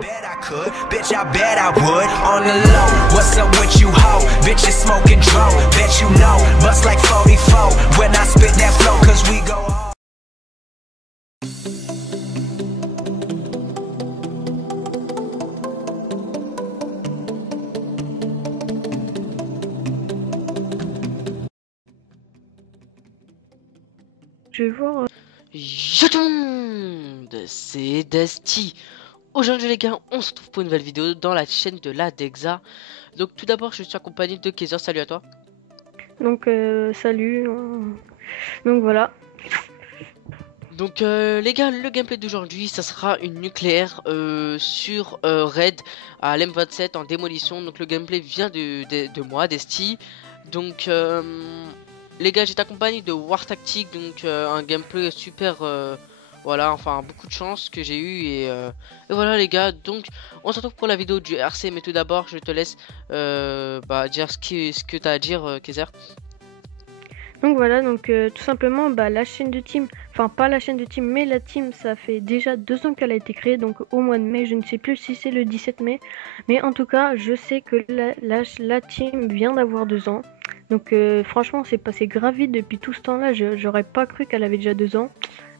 Bet I could, bitch, I bet I would. On the low, what's up with you, ho? Bitches smoking dro, bet you know. Bust like 44 when I spit that flow, cause we go hard. Je vais voir. Yo tout le monde, c'est Dusty. Aujourd'hui les gars, on se retrouve pour une nouvelle vidéo dans la chaîne de la Dexa. Donc tout d'abord, je suis accompagné de Kaiser. Salut à toi. Donc salut. Donc voilà. Donc les gars, le gameplay d'aujourd'hui, ça sera une nucléaire sur Raid à l'M27 en démolition. Donc le gameplay vient de moi, Dusty. Donc les gars, j'étais accompagné de War Tactic, donc un gameplay super, voilà, enfin beaucoup de chance que j'ai eu et voilà les gars. Donc on se retrouve pour la vidéo du RC, mais tout d'abord je te laisse dire ce que tu as à dire, Kaiser. Donc voilà, donc tout simplement la chaîne de team, enfin pas la chaîne de team mais la team, ça fait déjà 2 ans qu'elle a été créée, donc au mois de mai, je ne sais plus si c'est le 17 mai, mais en tout cas je sais que la team vient d'avoir 2 ans. Donc franchement c'est passé grave vite depuis tout ce temps là, j'aurais pas cru qu'elle avait déjà 2 ans,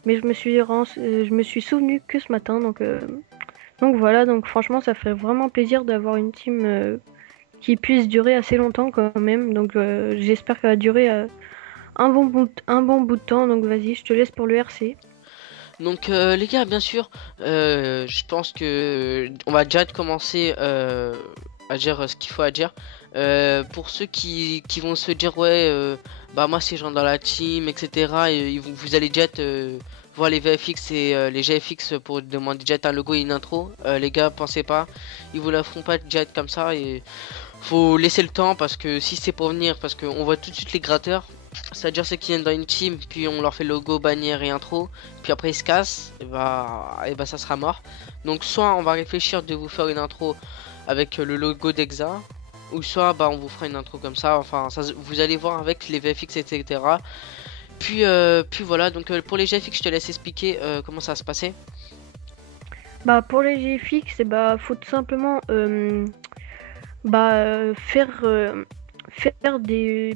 mais je me suis souvenu que ce matin, donc voilà, donc franchement ça fait vraiment plaisir d'avoir une team qui puisse durer assez longtemps quand même, donc j'espère qu'elle va durer un bon bout de temps. Donc vas-y, je te laisse pour le RC. Donc les gars, bien sûr, je pense que on va déjà commencer à dire ce qu'il faut à dire. Pour ceux qui vont se dire ouais, bah moi si je rentre dans la team, etc. Et vous allez déjà voir les VFX et les GFX pour demander déjà un logo et une intro. Les gars, pensez pas, ils vous la feront pas déjà comme ça et faut laisser le temps parce que si c'est pour venir, parce qu'on voit tout de suite les gratteurs. C'est-à-dire ceux qui viennent dans une team, puis on leur fait logo, bannière et intro, puis après ils se cassent, et bah ça sera mort. Donc soit on va réfléchir de vous faire une intro avec le logo d'Exa, ou soit bah on vous fera une intro comme ça, enfin ça, vous allez voir avec les VFX etc. Puis voilà, donc pour les VFX je te laisse expliquer comment ça va se passer. Bah pour les GFX, faut tout simplement faire des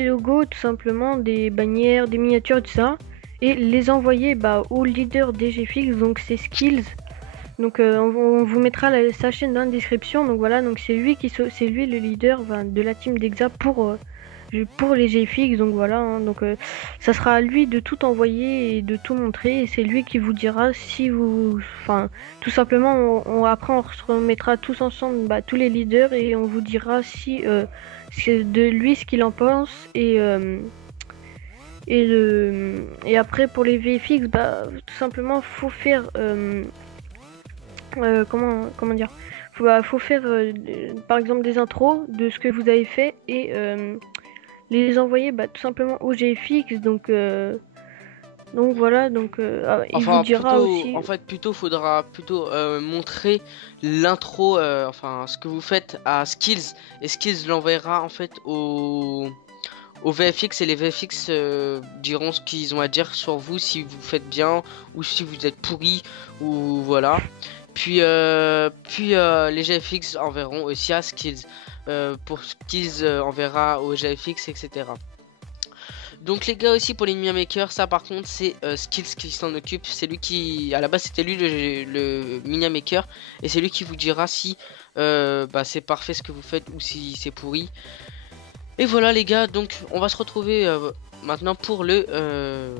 logos, tout simplement, des bannières, des miniatures, tout ça, et les envoyer au leader des GFX, donc c'est Skills. Donc on vous mettra sa chaîne dans la description. Donc voilà, donc c'est lui le leader de la team d'Exa pour les GFX. Donc voilà, hein, donc ça sera à lui de tout envoyer et de tout montrer, et c'est lui qui vous dira si vous, enfin tout simplement, après on se remettra tous ensemble, tous les leaders, et on vous dira si c'est de lui ce qu'il en pense, et après pour les VFX, tout simplement faut faire comment dire, faut faire par exemple des intros de ce que vous avez fait, et les envoyer tout simplement au GFX. Donc voilà, donc il vous dira plutôt, aussi. en fait, faudra plutôt montrer l'intro, enfin ce que vous faites à Skills, et Skills l'enverra en fait au VFX, et les VFX diront ce qu'ils ont à dire sur vous, si vous faites bien ou si vous êtes pourri, ou voilà. Puis les GFX enverront aussi à Skills, pour Skills enverra au GFX, etc. Donc les gars, aussi pour les Mia Maker, ça par contre c'est Skills qui s'en occupe. C'est lui qui, à la base c'était lui le Mia Maker, et c'est lui qui vous dira si c'est parfait ce que vous faites ou si c'est pourri. Et voilà les gars, donc on va se retrouver maintenant pour le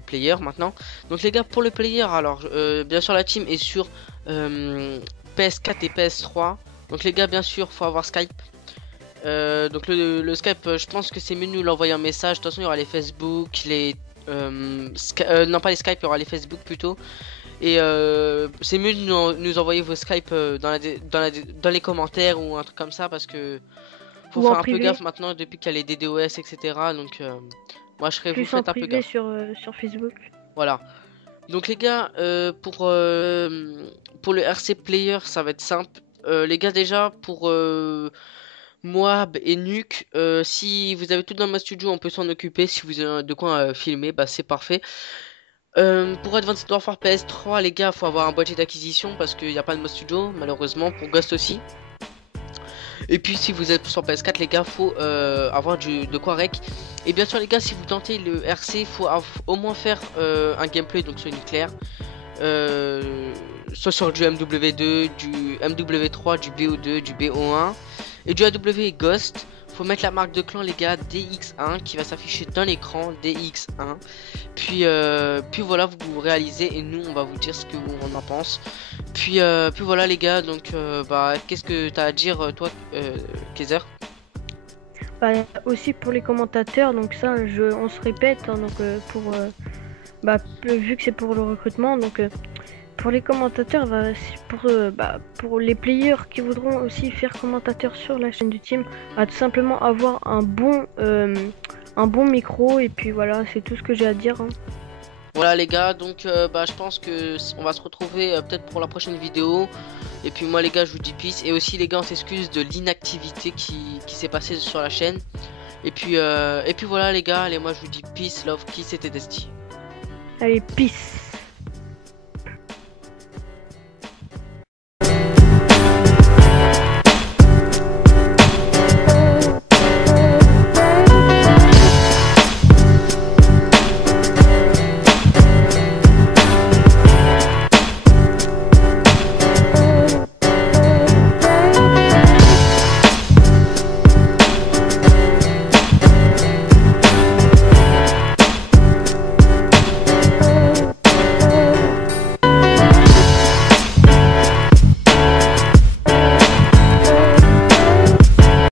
player maintenant. Donc les gars, pour le player, alors bien sûr la team est sur PS4 et PS3. Donc les gars, bien sûr faut avoir Skype. Donc le Skype, je pense que c'est mieux de nous l'envoyer un message. De toute façon il y aura les Facebook, les non pas les Skype, il y aura les Facebook plutôt. Et c'est mieux de nous envoyer vos Skype dans les commentaires ou un truc comme ça, parce que faut Ou en faire un peu privé, gaffe maintenant depuis qu'il y a les DDoS etc. Donc moi je serais, vous plus en faites un peu privé gaffe. sur Facebook. Voilà. Donc les gars, pour le RC Player ça va être simple. Les gars, déjà pour Moab et Nuke, si vous avez tout dans ma studio on peut s'en occuper. Si vous avez de quoi filmer, bah c'est parfait. Pour Advanced Warfare PS3, les gars, faut avoir un boîtier d'acquisition parce qu'il n'y a pas de mode studio, malheureusement, pour Ghost aussi. Et puis si vous êtes sur PS4, les gars, faut avoir de quoi rec. Et bien sûr, les gars, si vous tentez le RC, faut au moins faire un gameplay donc sur nucléaire, soit sur du MW2, du MW3, du BO2, du BO1 et du AW Ghost. Faut mettre la marque de clan, les gars, DX1 qui va s'afficher dans l'écran, DX1. Puis voilà, vous réalisez et nous on va vous dire ce que on en pense. Puis voilà les gars, donc bah qu'est-ce que t'as à dire toi, Kaiser? Bah, aussi pour les commentateurs, donc ça, on se répète, hein, donc vu que c'est pour le recrutement, donc pour les commentateurs, pour les players qui voudront aussi faire commentateur sur la chaîne du team, tout simplement avoir un bon micro, et puis voilà, c'est tout ce que j'ai à dire, hein. Voilà les gars, donc je pense que on va se retrouver peut-être pour la prochaine vidéo. Et puis moi les gars, je vous dis peace. Et aussi les gars, on s'excuse de l'inactivité qui s'est passée sur la chaîne. Et puis voilà les gars, allez, moi je vous dis peace, love, kiss et Desti. Allez, peace.